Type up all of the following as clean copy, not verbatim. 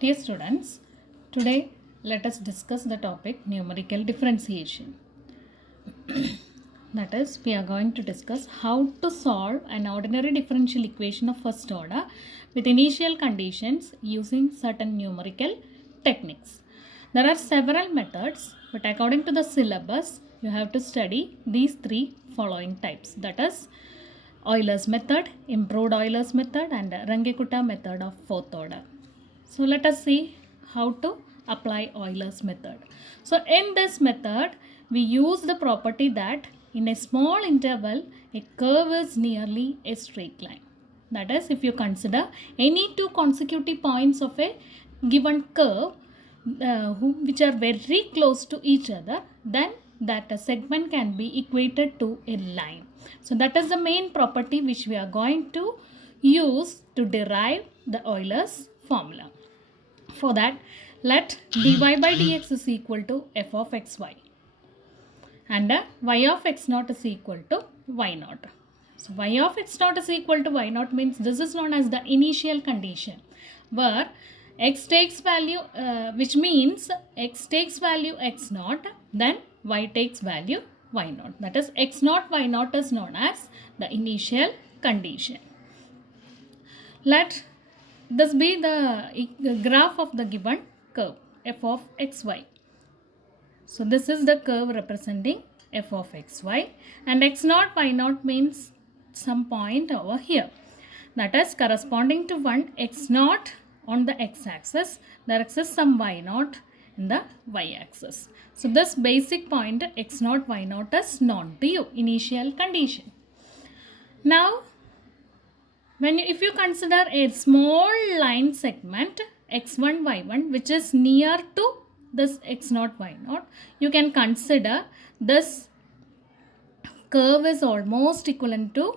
Dear students, today let us discuss the topic numerical differentiation. That is, we are going to discuss how to solve an ordinary differential equation of first order with initial conditions using certain numerical techniques. There are several methods, but according to the syllabus, you have to study these three following types. That is, Euler's method, improved Euler's method, and Runge-Kutta method of fourth order. So let us see how to apply Euler's method. So in this method, we use the property that in a small interval, a curve is nearly a straight line. That is, if you consider any two consecutive points of a given curve which are very close to each other, then that a segment can be equated to a line. So that is the main property which we are going to use to derive the Euler's formula. For that, let dy by dx is equal to f of xy and y of x naught is equal to y naught. So y of x naught is equal to y naught means this is known as the initial condition where x takes value which means x takes value x naught, then y takes value y naught. That is, x naught y naught is known as the initial condition. Let this be the graph of the given curve f of xy. So this is the curve representing f of xy, and x naught y naught means some point over here. That is corresponding to one x naught on the x-axis. There exists some y naught in the y-axis. So this basic point x naught y naught is known to you, initial condition. Now if you consider a small line segment x1 y1 which is near to this x0 y0, you can consider this curve is almost equivalent to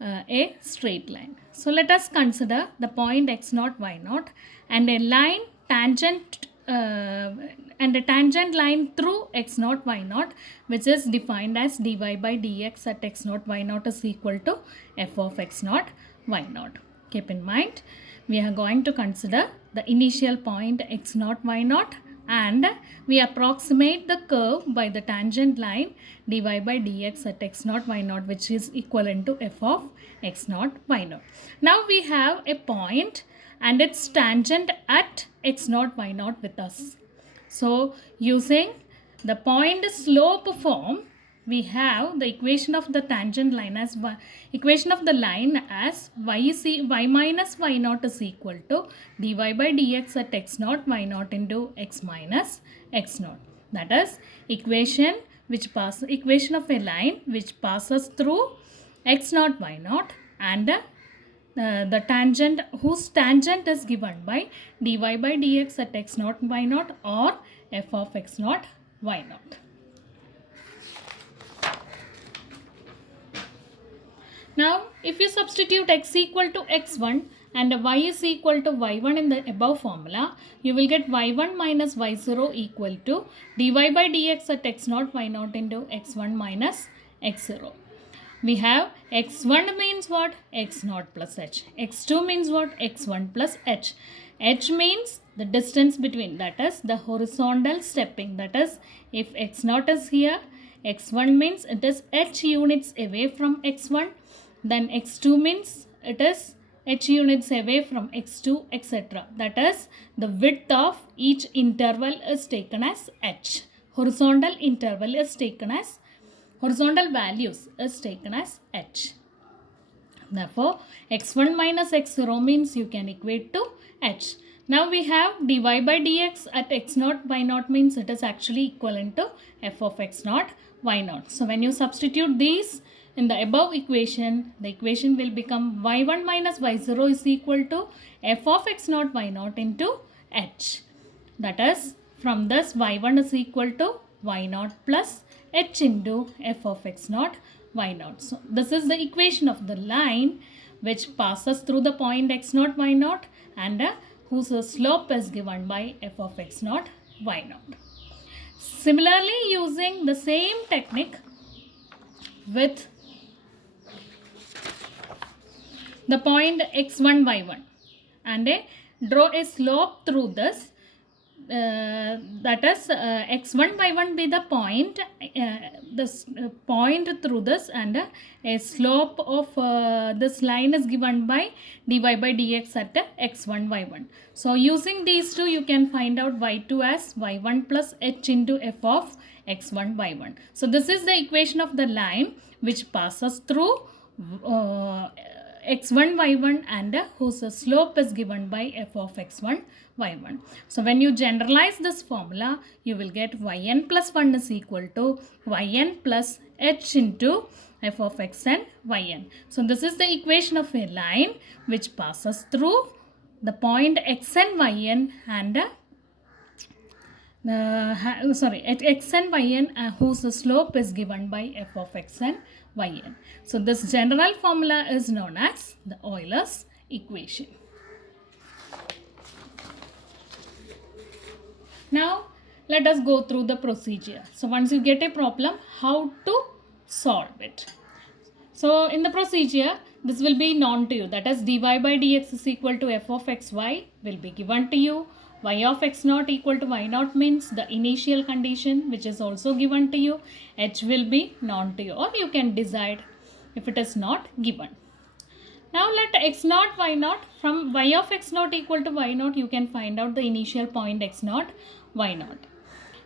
a straight line. So let us consider the point x0 y0 and a line tangent and a tangent line through x0 y0 which is defined as dy by dx at x0 y0 is equal to f of x0 y0. Keep in mind, we are going to consider the initial point x0 y0 and we approximate the curve by the tangent line dy by dx at x0 y0 which is equivalent to f of x0 y0. Now we have a point and its tangent at x0 y0 with us. So using the point slope form, we have the equation of the tangent line as equation of the line as y minus y naught is equal to dy by dx at x naught y naught into x minus x naught. That is equation of a line which passes through x naught y naught and the tangent whose tangent is given by dy by dx at x naught y naught or f of x naught y naught. Now, if you substitute x equal to x1 and y is equal to y1 in the above formula, you will get y1 minus y0 equal to dy by dx at x0 y0 into x1 minus x0. We have x1 means what? x0 plus h. x2 means what? x1 plus h. H means the distance between, that is the horizontal stepping. That is, if x0 is here, x1 means it is h units away from x1. Then x2 means it is h units away from x2, etc. That is, the width of each interval is taken as h. Horizontal interval is taken as, horizontal values is taken as h. Therefore, x1 minus x0 means you can equate to h. Now we have dy by dx at x0 y0 means it is actually equivalent to f of x0 y0. So when you substitute these in the above equation, the equation will become y1 minus y0 is equal to f of x0 y0 into h. That is, from this y1 is equal to y0 plus h into f of x0 y0. So this is the equation of the line which passes through the point x0 y0 and whose slope is given by f of x0 y0. Similarly, using the same technique with the point x1 y1 and a draw a slope through this. That is x1 y1 be the point, this point through this, and a slope of this line is given by dy by dx at x1 y1. So using these two, you can find out y2 as y1 plus h into f of x1 y1. So this is the equation of the line which passes through x1 y1 and whose slope is given by f of x1 y1. So when you generalize this formula, you will get yn plus 1 is equal to yn plus h into f of x and yn. So this is the equation of a line which passes through the point x and yn and at x and yn whose slope is given by f of x and yn. So this general formula is known as the Euler's equation. Now let us go through the procedure. So once you get a problem, how to solve it. So in the procedure, this will be known to you, that is dy by dx is equal to f of xy will be given to you. Y of x naught equal to y naught means the initial condition which is also given to you. H will be known to you, or you can decide if it is not given. Now let x naught y naught, from y of x naught equal to y naught, you can find out the initial point x naught y naught.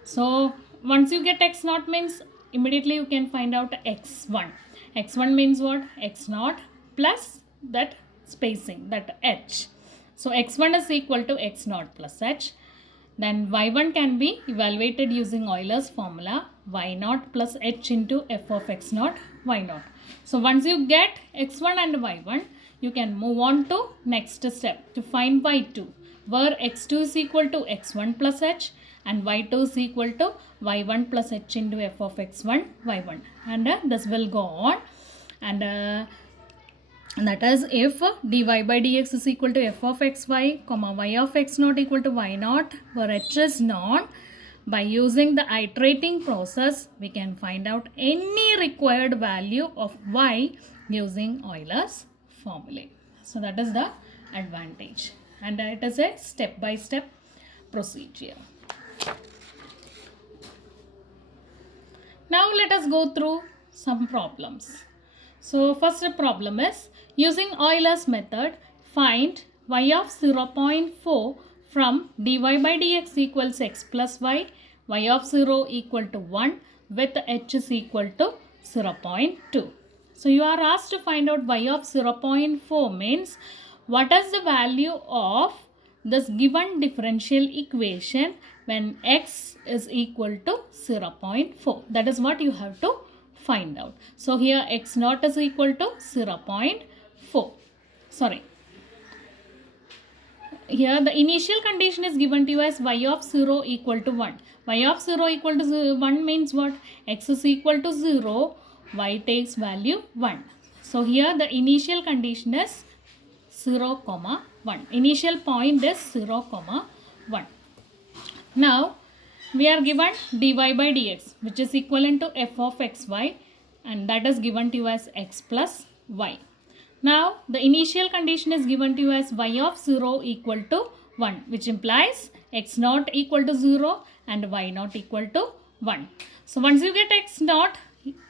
So once you get x naught means immediately you can find out x1. X1 means what? X naught plus that spacing, that h. So x1 is equal to x naught plus h. Then y1 can be evaluated using Euler's formula, y naught plus h into f of x naught y naught. So once you get x1 and y1, you can move on to next step to find y2, where x2 is equal to x1 plus h and y2 is equal to y1 plus h into f of x1 y1, and this will go on, and that is if dy by dx is equal to f of xy, comma y of x naught equal to y naught, where h is known. By using the iterating process, we can find out any required value of y using Euler's formula. So that is the advantage, and it is a step-by-step procedure. Now let us go through some problems. So first problem is, using Euler's method, find y of 0.4 from dy by dx equals x plus y of 0 equal to 1 with h is equal to 0.2. So you are asked to find out y of 0.4 means what is the value of this given differential equation when x is equal to 0.4. That is what you have to find out. So here x naught is equal to 0.4. Sorry. Here the initial condition is given to you as y of 0 equal to 1. Y of 0 equal to 1 means what? X is equal to 0, y takes value 1. So here the initial condition is 0, 1. Initial point is 0, 1. Now we are given dy by dx, which is equivalent to f of xy, and that is given to you as x plus y. Now the initial condition is given to you as y of 0 equal to 1, which implies x naught equal to 0 and y naught equal to 1. So once you get x naught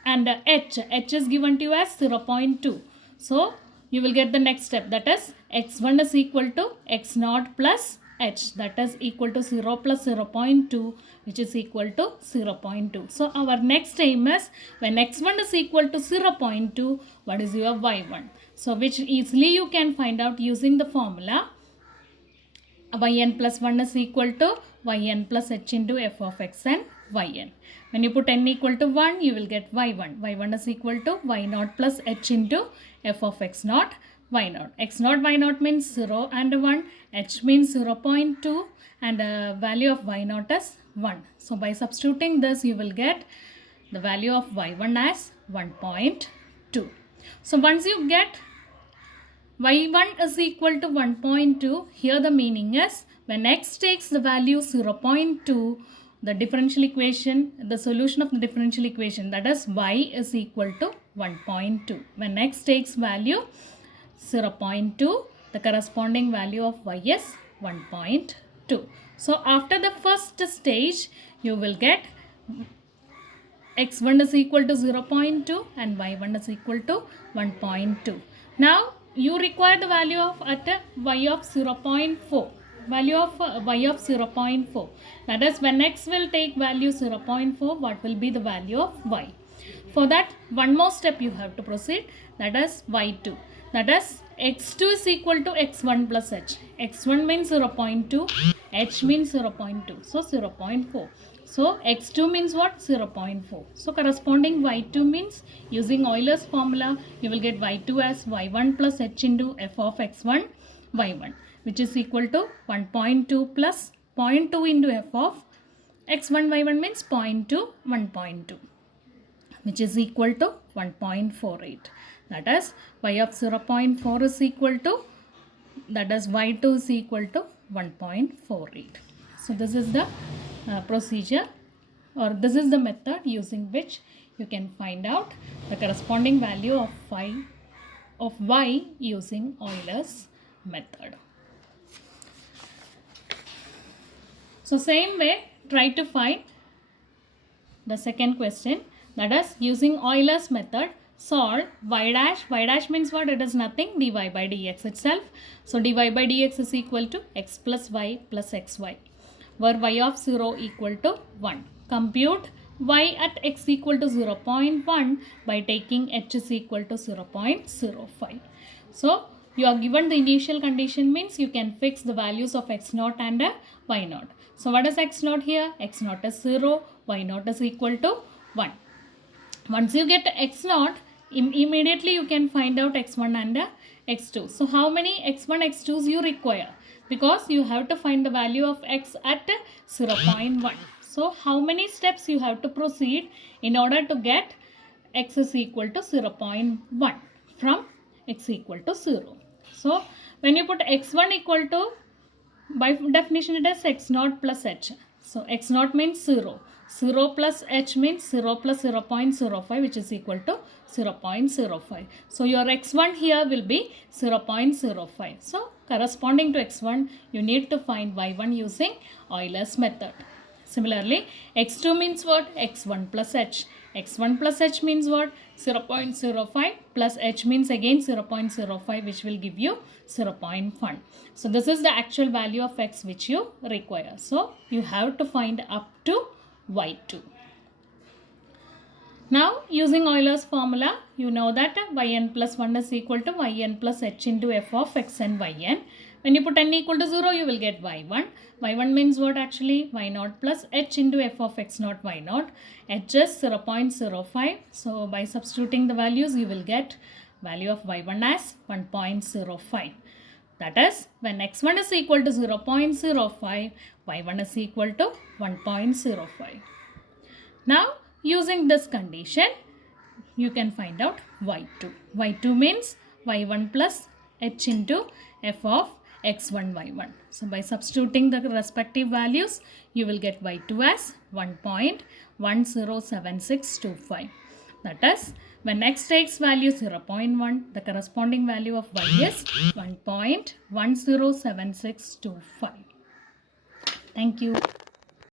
and h is given to you as 0.2. So you will get the next step, that is x1 is equal to x naught plus h, that is equal to 0 plus 0.2, which is equal to 0.2. So our next aim is, when x1 is equal to 0.2, what is your y1? So which easily you can find out using the formula yn plus 1 is equal to yn plus h into f of x and yn. When you put n equal to 1, you will get y1. y1 is equal to y naught plus h into f of x naught y naught. X naught y naught means 0 and 1, h means 0.2, and value of y naught is 1. So by substituting this, you will get the value of y1 as 1.2. So once you get y1 is equal to 1.2, here the meaning is, when x takes the value 0.2, the differential equation, the solution of the differential equation, that is y is equal to 1.2. When x takes value 0.2, the corresponding value of y is 1.2. So after the first stage, you will get x1 is equal to 0.2 and y1 is equal to 1.2. Now you require the value of at y of 0.4. Value of y of 0.4. That is, when x will take value 0.4, what will be the value of y? For that, one more step you have to proceed, that is y2. That is, x2 is equal to x1 plus h. x1 means 0.2, h means 0.2, so 0.4. So x2 means what? 0.4. So corresponding y2 means, using Euler's formula, you will get y2 as y1 plus h into f of x1 y1, which is equal to 1.2 plus 0.2 into f of x1 y1 means 0.2 1.2, which is equal to 1.48. That is, y of 0.4 is equal to, that is y2 is equal to 1.48. So this is the procedure, or this is the method using which you can find out the corresponding value of y using Euler's method. So same way, try to find the second question, that is, using Euler's method, solve y dash means what? It is nothing, dy by dx itself. So dy by dx is equal to x plus y plus xy, where y of 0 equal to 1. Compute y at x equal to 0.1 by taking h is equal to 0.05. So you are given the initial condition, means you can fix the values of x0 and y0. So what is x0 here? x0 is 0, y0 is equal to 1. Once you get x0, immediately you can find out x1 and x2. So how many x1, x2s you require? Because you have to find the value of x at 0.1. So how many steps you have to proceed in order to get x is equal to 0.1 from x equal to 0. So when you put x1 equal to, by definition it is x0 plus h. So x0 means 0. 0 plus h means 0 plus 0.05, which is equal to 0.05. So your x1 here will be 0.05. So corresponding to x1, you need to find y1 using Euler's method. Similarly, x2 means what? x1 plus h. x1 plus h means what? 0.05 plus h means again 0.05, which will give you 0.1. So this is the actual value of x which you require. So you have to find up to y2. Now using Euler's formula, you know that yn plus 1 is equal to yn plus h into f of x and yn. When you put n equal to 0, you will get y1. y1 means what actually? y0 plus h into f of x0 y0. h is 0.05. So by substituting the values, you will get value of y1 as 1.05. That is, when x1 is equal to 0.05, y1 is equal to 1.05. Now, using this condition, you can find out y2. y2 means y1 plus h into f of x1 y1. So by substituting the respective values, you will get y2 as 1.107625. That is, when x takes value 0.1, the corresponding value of y is 1.107625. Thank you.